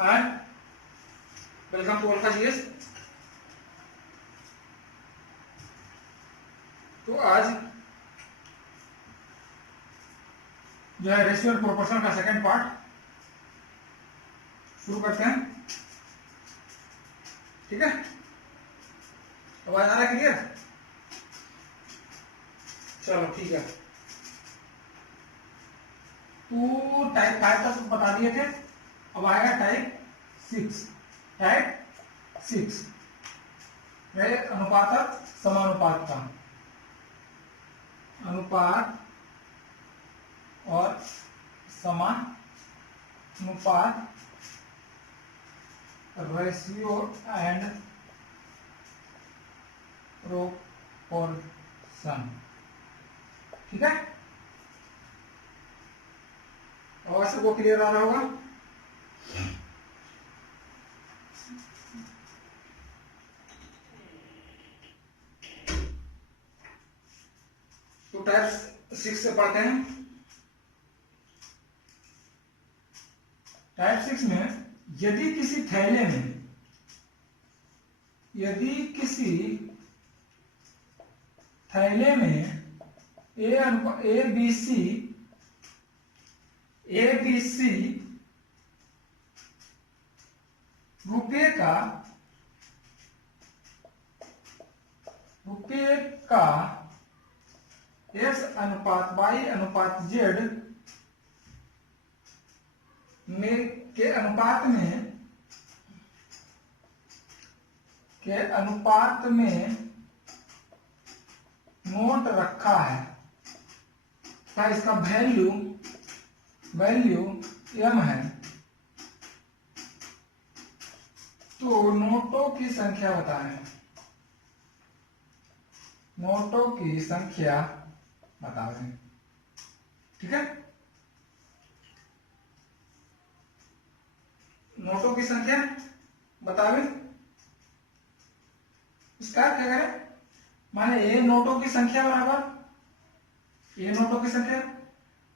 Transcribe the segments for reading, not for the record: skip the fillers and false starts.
Hi, welcome to all का GS. तो आज जो है रेशियो एंड प्रोपोर्शन का सेकंड पार्ट शुरू करते हैं। ठीक है, आवाज आ रहा है क्लियर? चलो ठीक है। तो टाइप 5 तक बता दिए थे, अब आएगा टाइप 6। टाइप 6 है अनुपात समानुपात का अनुपात और समानुपात, रेशियो एंड प्रोपोर्शन। ठीक है, और सबको क्लियर आ रहा होगा। तो टाइप 6 से पढ़ते हैं। टाइप 6 में यदि किसी थैले में ए बी सी रुपये का एक्स अनुपात वाई अनुपात जेड के अनुपात में नोट रखा है था, इसका वैल्यू m है। तो नोटों की संख्या बताएं। नोटों की संख्या बता दें। ठीक है, नोटों की संख्या बतावे। इसका क्या करें, माने ए नोटों की संख्या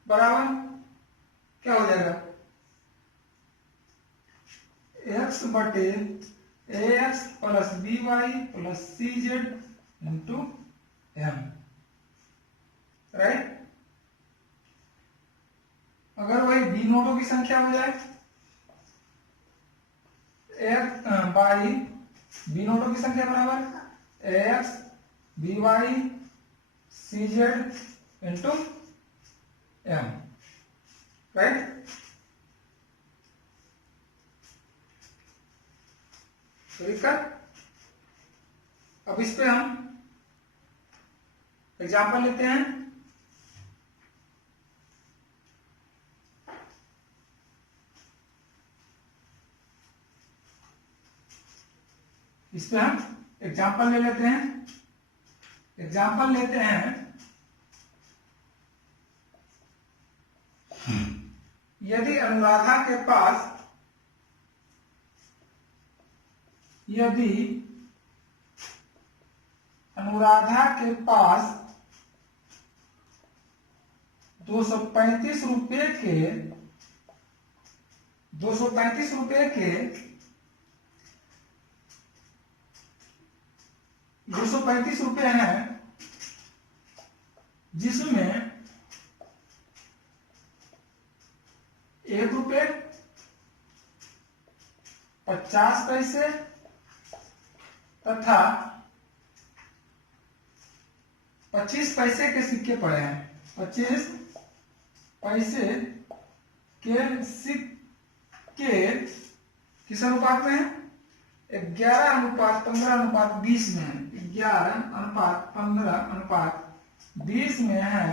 बराबर क्या हो जाएगा, x बटे ax plus by plus cz into m। Right, अगर वही बी नोटों की संख्या हो जाए, बाई बी नोटों की संख्या बराबर ax by cz into m। Right, अब इस पे हम एग्जाम्पल लेते हैं। इस पे हम एग्जाम्पल लेते हैं। यदि अनुराधा के पास 235 रुपए हैं, जिसमें 1 रुपये 50 पैसे तथा 25 पैसे के सिक्के पड़े हैं। 25 पैसे के सिक्के किस अनुपात में है, 11:15:20 में है। 11:15:20 में है।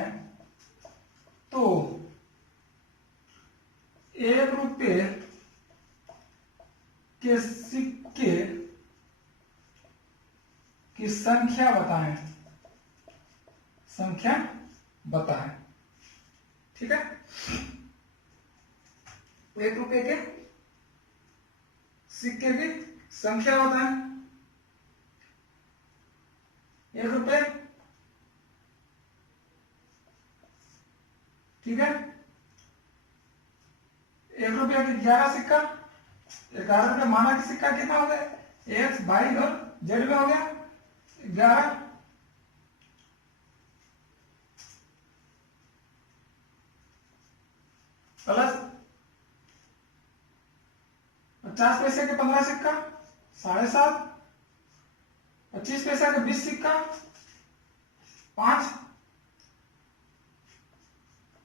तो 1 रुपये के सिक्के की संख्या बताएं। ठीक है, 1 रुपये के सिक्के की संख्या बताएं। 1 रुपये, ठीक है, 1 रुपया के 11 सिक्का 11 रुपये माना कि सिक्का कितना हो गया, एक्स वाई और जेड में हो गया 11, प्लस 50 पैसे के 15 सिक्का 7.5, 25 पैसे के 20 सिक्का 5,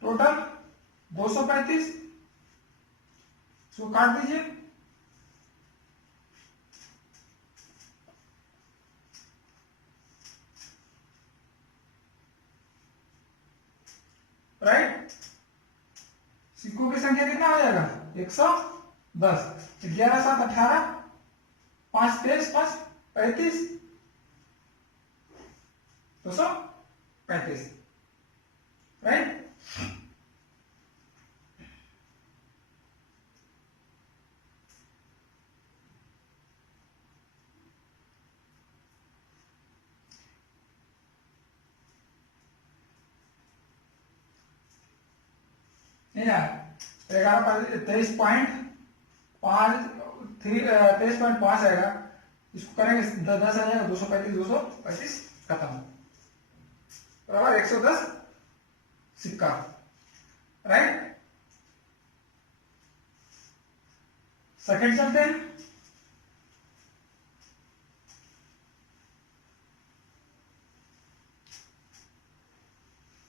टोटल 235, इसको काट दीजिए। राइट, सिक्कों की संख्या कितना हो जाएगा 110, 11 7 18, 5 23 5 35, 235, राइट। नहीं यार, 23.5 आएगा, इसको करेंगे 10 आ जाएगा, 235 खत्म, बराबर 110 सिक्का, राइट। सेकंड चलते हैं।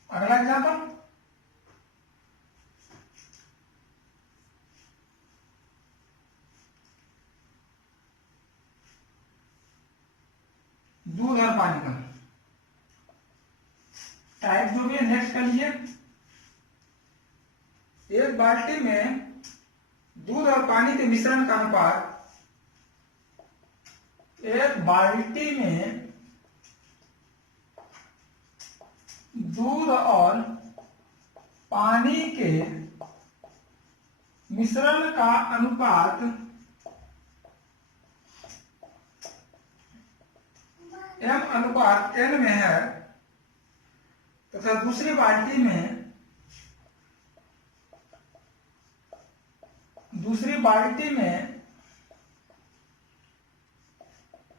अगला एग्जाम्पल, दूध और पानी का टाइप जो भी है नेक्स्ट कर लीजिए। एक बाल्टी में दूध और पानी के मिश्रण का अनुपात, एक बाल्टी में दूध और पानी के मिश्रण का अनुपात m अनुपात n में है, तथा दूसरी बाल्टी में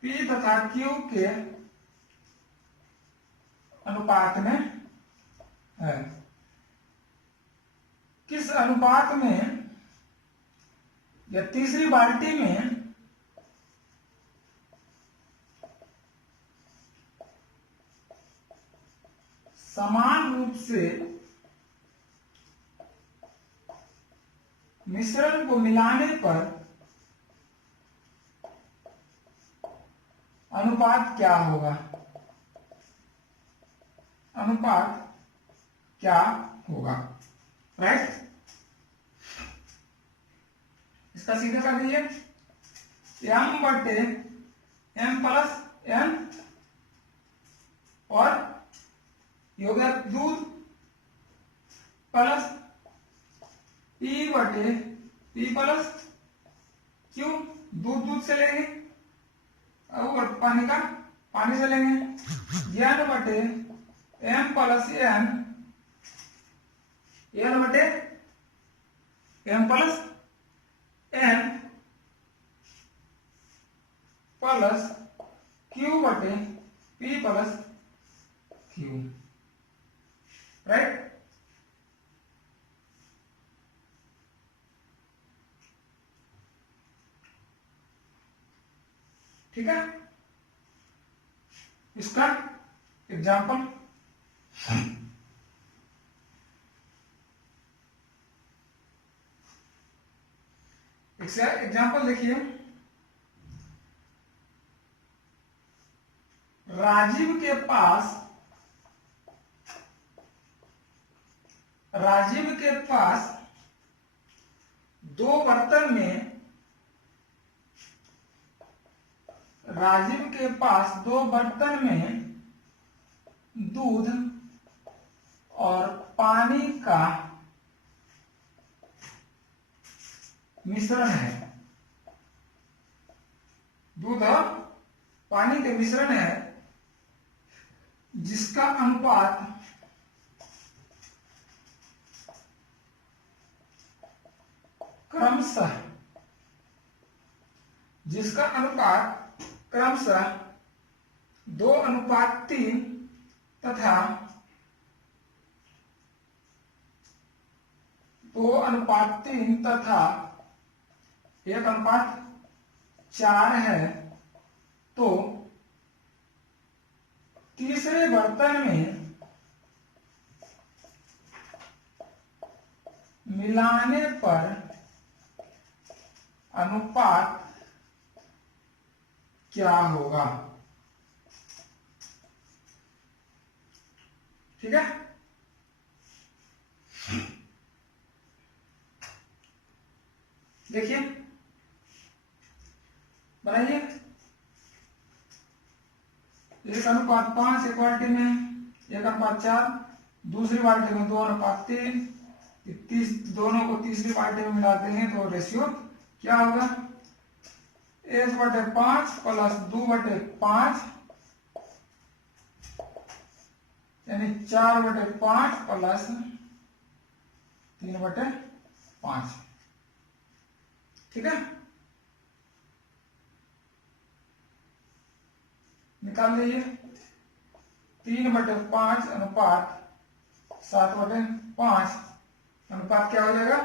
p तथा q के अनुपात में है। किस अनुपात में या तीसरी बाल्टी में समान रूप से मिश्रण को मिलाने पर अनुपात क्या होगा, अनुपात क्या होगा, राइट। इसका सीधा कर दीजिए, m प्लस n, और ये हो गया दूध प्लस P प्लस Q, दूध से लेंगे और पानी से लेंगे, m plus n plus Q P plus Q, right. ठीक है, इसका एग्जाम्पल, एग्जाम्पल देखिए, राजीव के पास दो बर्तन में दूध और पानी का मिश्रण है, दूध और पानी के मिश्रण है, जिसका अनुपात क्रमशः जिसका अनुपात क्रमशः 2:3 तथा 2:3 तथा 1:4 है, तो तीसरे बर्तन में मिलाने पर अनुपात क्या होगा? ठीक है, देखिए बनाइए। 1:5 एक बाल्टी में, 1:4 दूसरी बाल्टी में, 2:3, दोनों को तीसरी बाल्टी में मिलाते हैं तो रेशियो क्या होगा? 1/5 प्लस 2/5 यानी 4/5 प्लस 3/5। ठीक है, निकाल लीजिए। 3/5 अनुपात 7/5 अनुपात क्या हो जाएगा?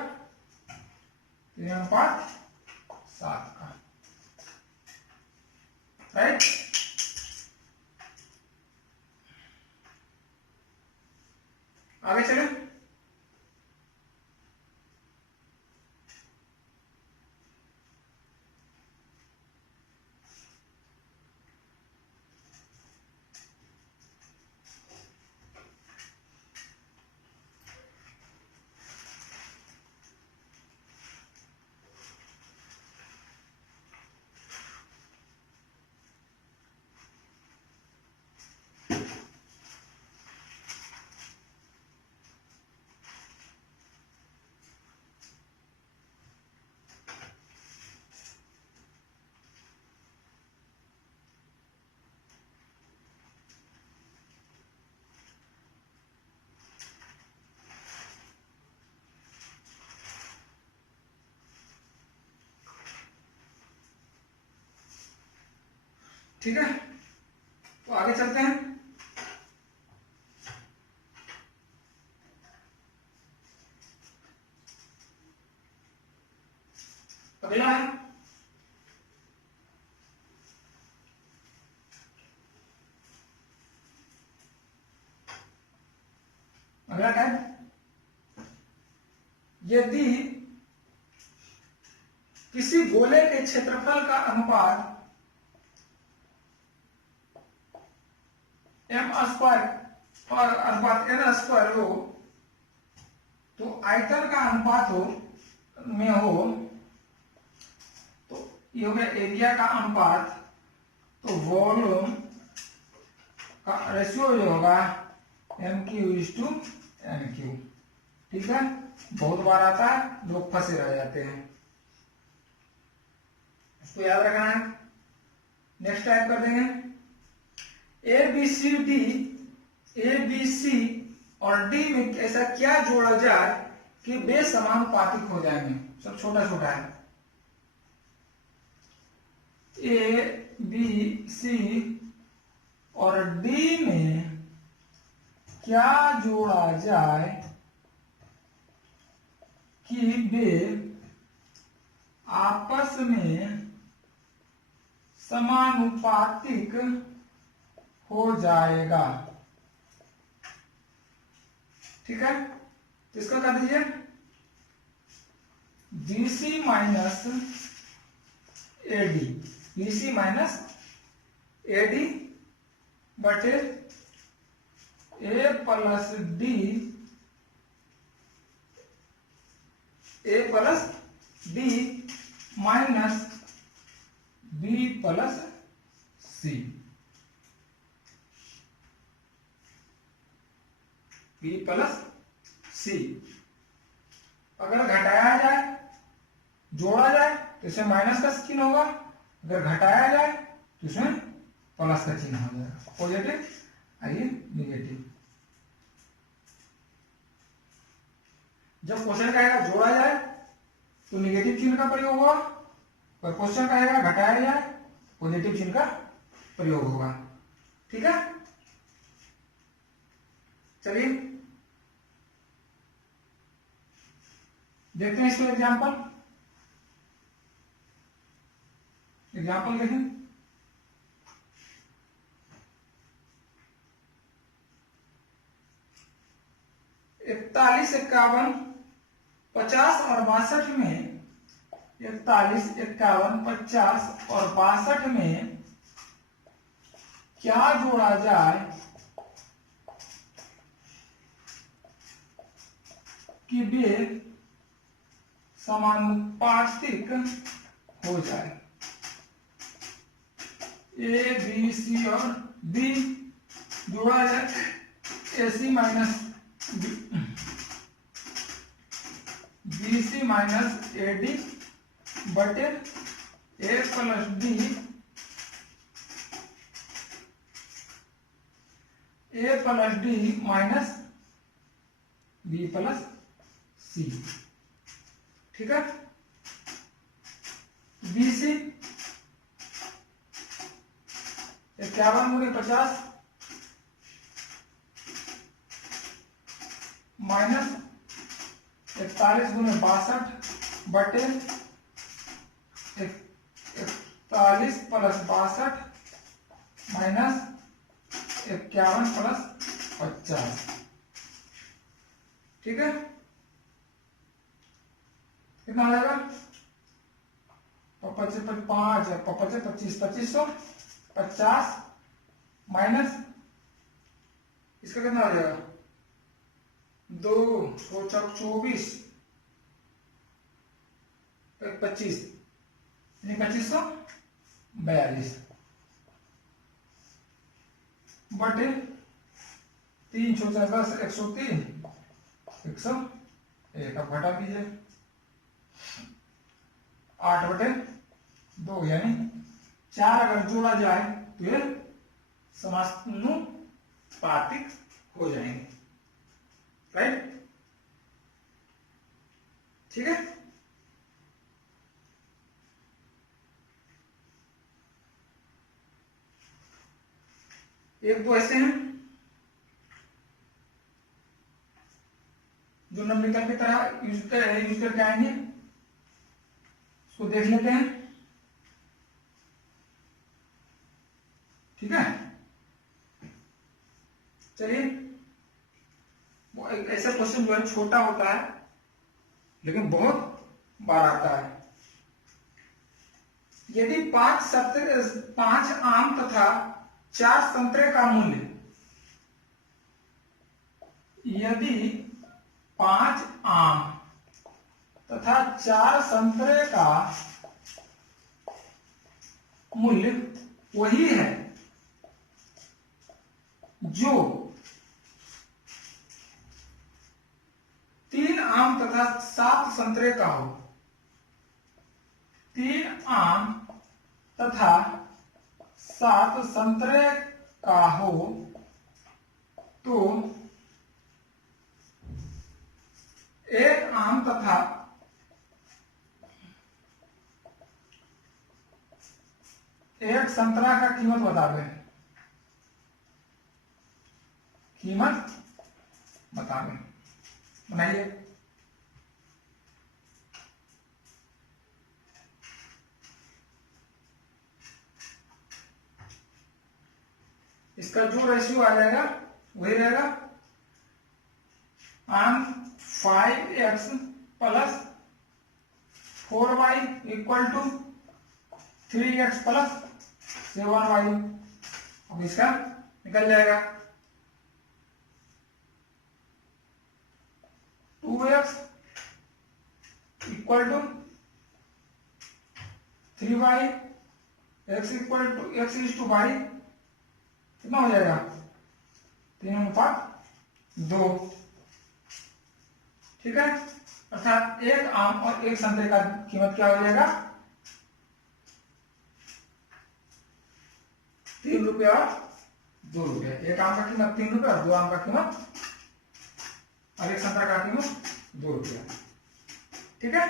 3:7 का, राइट। आगे चले। ठीक है, तो आगे चलते हैं। अगला है अगला टाइप, यदि किसी गोले के क्षेत्रफल का अनुपात m² और अनुपात n² हो, तो आयतन का अनुपात हो तो ये हो गया एरिया का अनुपात, तो वॉल्यूम का रेशियो जो होगा m3:n3। ठीक है, बहुत बार आता है, लोग फंसे रह जाते हैं, इसको याद रखना है। नेक्स्ट टाइप कर देंगे ए बी सी और डी में ऐसा क्या जोड़ा जाए कि वे समानुपातिक हो जाएंगे। सब छोटा छोटा है। ए बी सी और डी में क्या जोड़ा जाए कि वे आपस में समानुपातिक हो जाएगा। ठीक है, तो इसका कर दीजिए BC minus AD, BC minus AD बटे A plus D minus B plus C, B plus C। अगर घटाया जाए, जोड़ा जाए तो इसमें माइनस का चिन्ह होगा, अगर घटाया जाए तो इसमें प्लस का चिन्ह हो जाएगा। पॉजिटिव आइए निगेटिव। जब क्वेश्चन कहेगा जोड़ा जाए तो निगेटिव चिन्ह का प्रयोग होगा, और क्वेश्चन कहेगा घटाया जाए, पॉजिटिव चिन्ह का प्रयोग होगा। ठीक है, चलिए देखते हैं इसको एग्जाम्पल देखें। 41, 51, 50 और 62 में 41, 51, 50 और 62 में क्या जोड़ा जाए कि वे समानुपातिक हो जाए। ए, बी, सी और डी जोड़ा जाए, A C minus B C minus A D बटे A plus D, A plus D minus B plus C. ठीक है, बी सी 51 गुणे 50 माइनस 41 गुणे 62 बटे 41 प्लस 62 माइनस 51 प्लस 50। ठीक है, कितना आ जाएगा? 5 25 2500 50 माइनस इसका कितना आ जाएगा? 2 चौक 24 25 यानी 2542 बटे 3 10 103 101। अब घटा दीजिए 8 बटे 2 यानी 4 अगर जोड़ा जाए तो ये समानुपातिक हो जाएंगे। राइट, ठीक है। एक तो ऐसे हैं जो नंबरिकल की तरह यूज करके आएंगे, उसको देख लेते हैं। ठीक है, चलिए वो एक ऐसा क्वेश्चन जो है छोटा होता है लेकिन बहुत बार आता है। यदि 5 आम तथा 4 संतरे का मूल्य, यदि 5 आम तथा 4 संतरे का मूल्य वही है जो 3 आम तथा 7 संतरे का हो, 3 आम तथा 7 संतरे का हो, तो 1 आम तथा 1 संतरा का कीमत बता दें। कीमत बता दें, बनाइए। इसका जो रेशियो आ जाएगा वही रहेगा आम 5x plus 4y equal to 3x plus 7y। अब इसका निकल जाएगा 2x equal to 3y, x equal to x is to y, कितना हो जाएगा 3:2। ठीक है, अर्थात 1 आम और 1 संतरे का कीमत क्या हो जाएगा 3 रुपये और 2 रुपये। 1 आम का कीमत 3 रुपये और 2 आम का कीमत और 1 संतरा का कीमत 2 रुपया। ठीक है,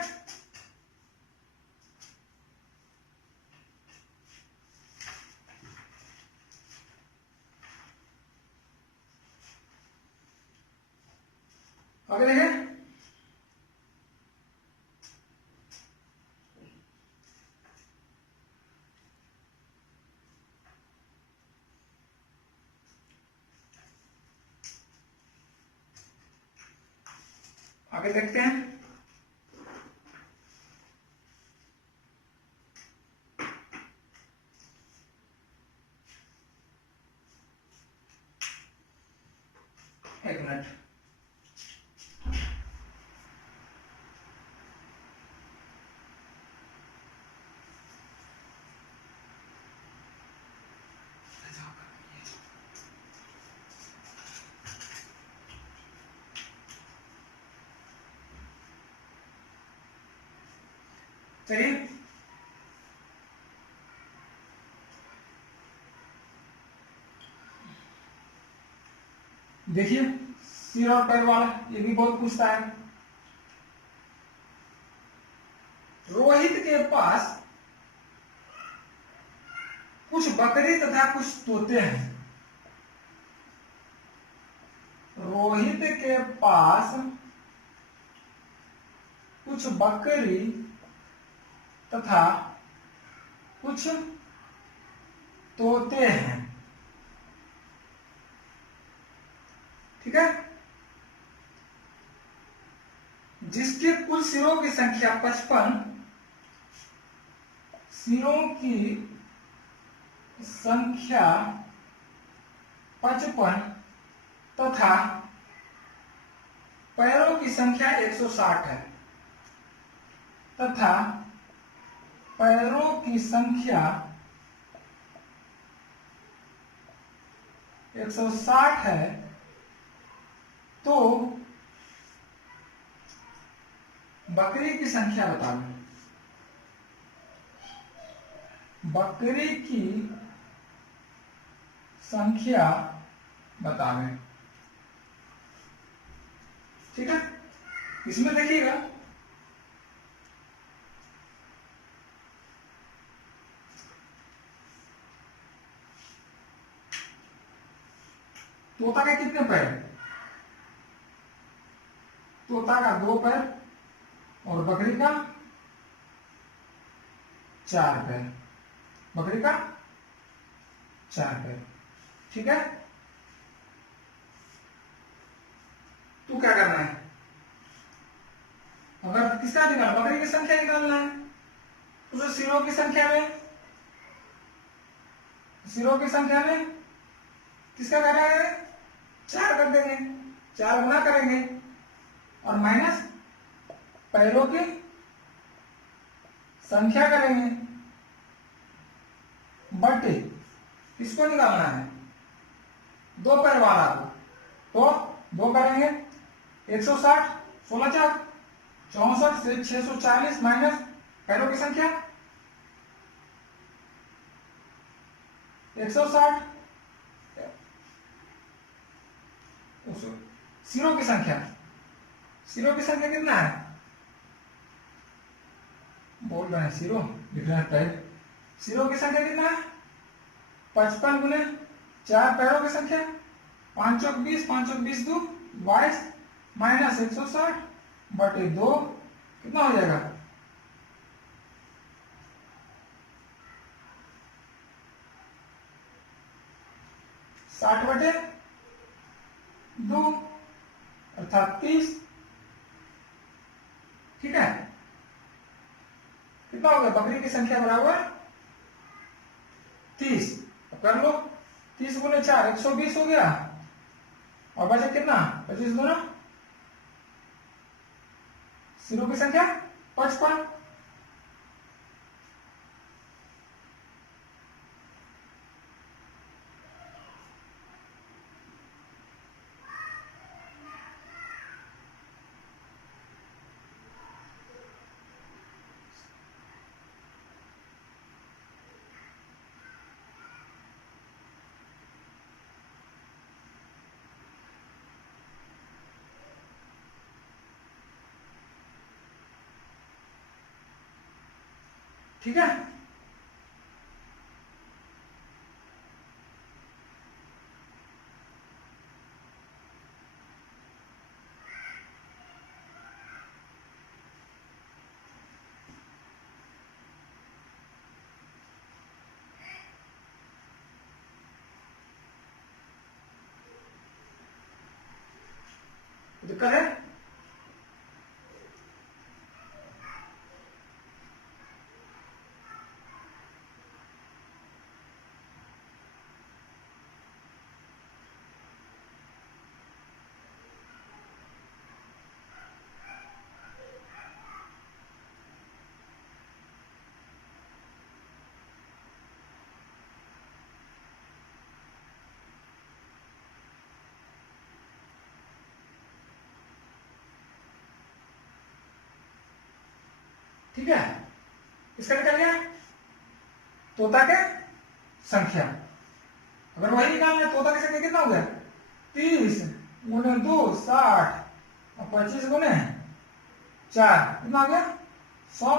आगे देखें, आगे देखते हैं। एक मिनट, चलिए देखिए, सिर और पैर वाला ये भी बहुत पूछता है। रोहित के पास कुछ बकरी तथा कुछ तोते हैं। रोहित के पास कुछ बकरी तथा कुछ तोते हैं, ठीक है। जिसके कुल सिरों की संख्या 55, सिरों की संख्या 55 तथा पैरों की संख्या 160 है, तथा पैरों की संख्या 160 है, तो बकरी की संख्या बता दो। बकरी की संख्या बतावें, ठीक है। इसमें देखिएगा, तोता के कितने पैर? तोता का 2 पैर और बकरी का 4 पैर, बकरी का 4 पैर, ठीक है। तू क्या करना है, अगर किसका निकालना, बकरी की संख्या निकालना है, तो सिरों की संख्या में, सिरों की संख्या में किसका करना है, 4 कर देंगे, 4 गुना करेंगे और माइनस पैरों की संख्या करेंगे, बट किसको निकालना है, 2 पैर वाला को, तो 2 करेंगे 160, 16 4 64 से 640 माइनस पैरों की संख्या 160, सिरों की संख्या, सिरों की संख्या कितना है, बोल रहे हैं सिरों, लिख रहे हैं पैर, सिरों की संख्या कितना है, 55 गुने 4 पैरों की संख्या 5 चौक 20, 5 चौक 20 2 22 माइनस 160 बटे 2, कितना हो जाएगा, 60 बटे 2 अर्थात 30, ठीक है। कितना हो गया, बकरी की संख्या बराबर 30, तो कर लो, 30 गुने 4 120 हो गया, और बचा कितना 25 गुना सिरों की संख्या 55, ठीक है। दिक्कत है? ठीक है, इसका निकल गया तोता के संख्या। अगर वही निकालना है, तोता की संख्या कितना हो गया? 30 गुने 2 60 और 25 गुने 4 कितना हो गया? 100।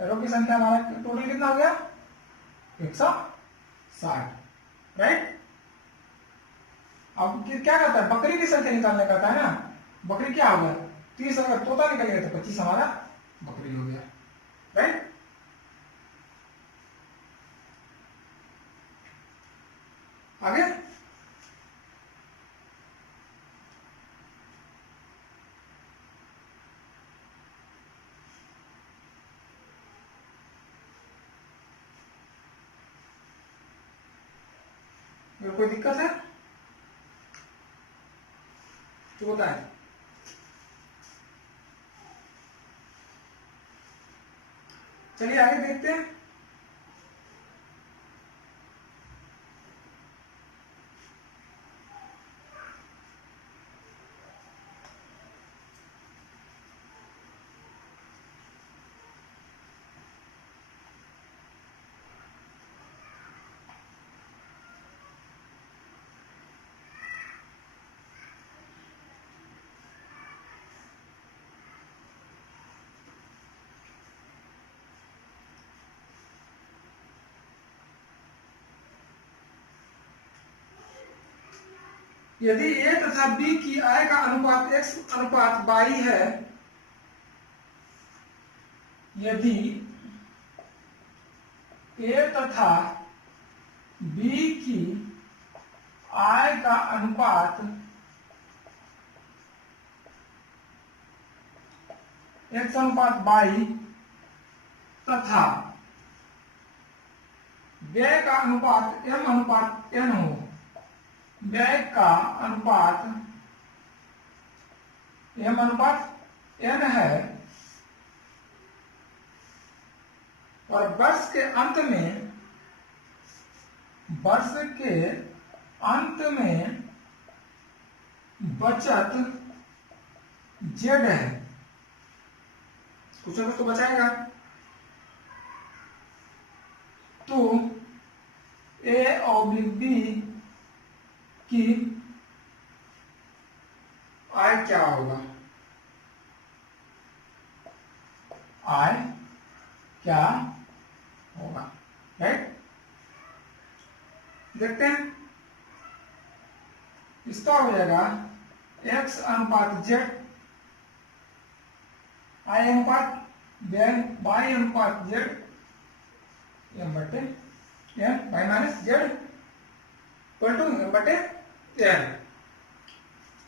एरो की संख्या हमारा टोटल कितना हो गया? 160। राइट। अब क्या करता है? बकरी की संख्या निकालने का है ना। बकरी क्या हो गया? 30 अगर तोता निकल गया तो 25 हमारा बकरी हो गया। राइट। आगे कोई दिक्कत है तो बताएं। चलिए आगे देखते हैं। यदि ए तथा बी की आय का अनुपात x अनुपात y है, यदि ए तथा बी की आय का अनुपात x अनुपात y तथा व्यय का अनुपात m अनुपात n हो, व्यय का अनुपात m अनुपात n है, और वर्ष के अंत में बचत z है। कुछ अगर तो बचाएगा तो a और b की आय क्या होगा? आय क्या होगा? राइट। देखते हैं। इसका हो जाएगा x अनुपात z, आय अनुपात y अनुपात z, m बटे n, y minus z equal to m बटे n।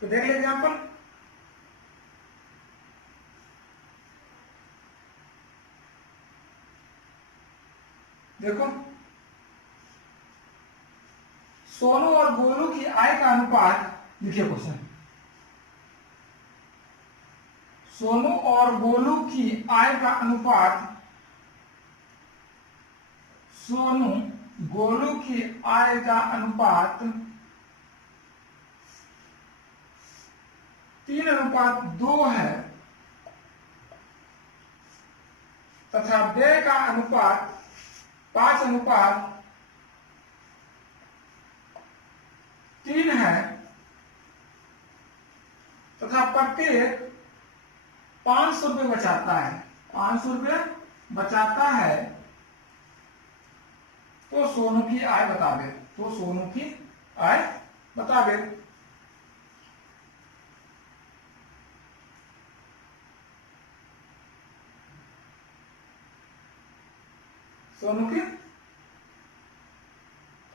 तो देख लीजिए एग्जाम्पल। देखो, सोनू और गोलू की आय का अनुपात, लिखिए क्वेश्चन। सोनू और गोलू की आय का अनुपात, सोनू गोलू की आय का अनुपात 3:2 है, तथा व्यय का अनुपात 5:3 है, तथा प्रत्येक 500 रुपये बचाता है, 500 रुपये बचाता है, तो सोनू की आय बता दे। तो सोनू की आय बता दे। सोनू की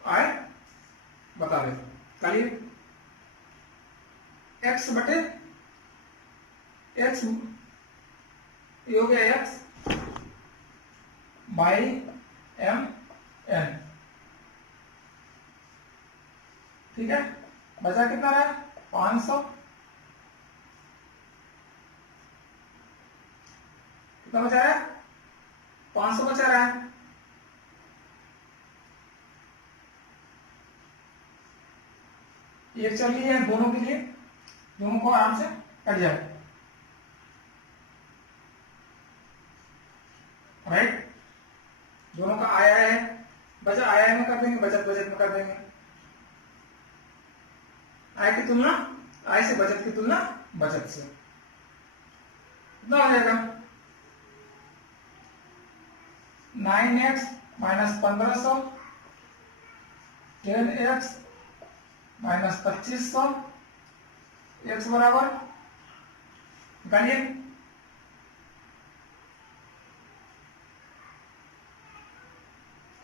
आय बता दे। चलिए x बटे एक्स, ये हो गया एक्स बाई एम एन, ठीक है। बचा कितना रहा? 500, कितना बचा रहा है? 500 बचा रहा है। एक चल रही है दोनों के लिए, दोनों को आराम से कट जाए, राइट। दोनों का आया है, बचत आया में कर देंगे, बचत बचत में कर देंगे। आय की तुलना आय से, बचत की तुलना बचत से, कितना हो जाएगा? 9x minus 1500, 10x minus 2500, x बराबर निकालिए,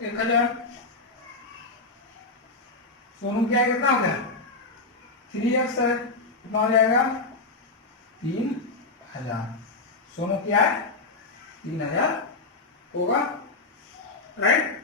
एक 1000। सोनू क्या है, कितना हो गया? 3x है, कितना हो जाएगा? 3000। सोनू क्या है? 3000 होगा, राइट।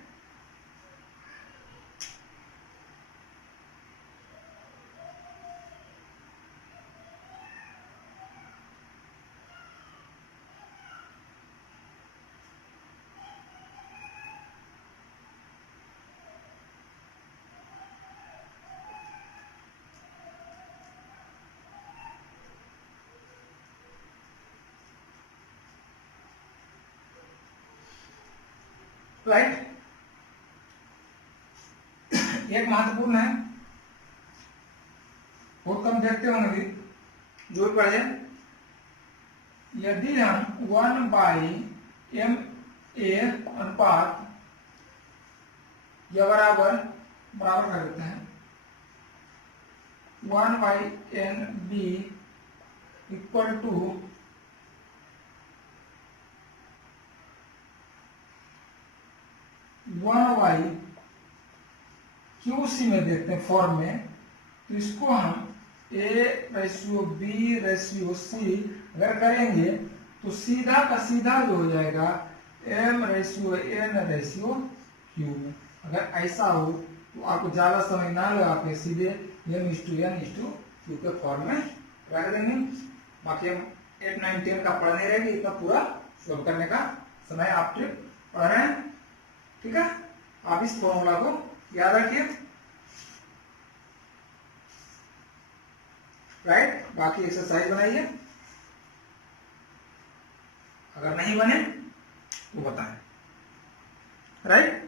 राइट। एक महत्वपूर्ण है, बहुत कम देखते होंगे भी, जो भी पढ़े, यदि हम 1/ma अनुपात या बराबर कर देते हैं 1/nb इक्वल टू 1/QC में देखते हैं फॉर्म में, तो इसको हम A/B/C अगर करेंगे तो सीधा का सीधा जो हो जाएगा M/N/Q। अगर ऐसा हो तो आपको ज्यादा समय ना लगा के सीधे M/N/Q के फॉर्म में रख देंगे। बाकी हम 8, 9, 10 का पढ़ने रहेंगे, इतना पूरा सॉल्व करने का समय आप पढ़ रहे हैं, ठीक है। आप इस फॉर्मूला को याद रखिए, राइट। बाकी एक्सरसाइज बनाइए, अगर नहीं बने तो बताएं, राइट।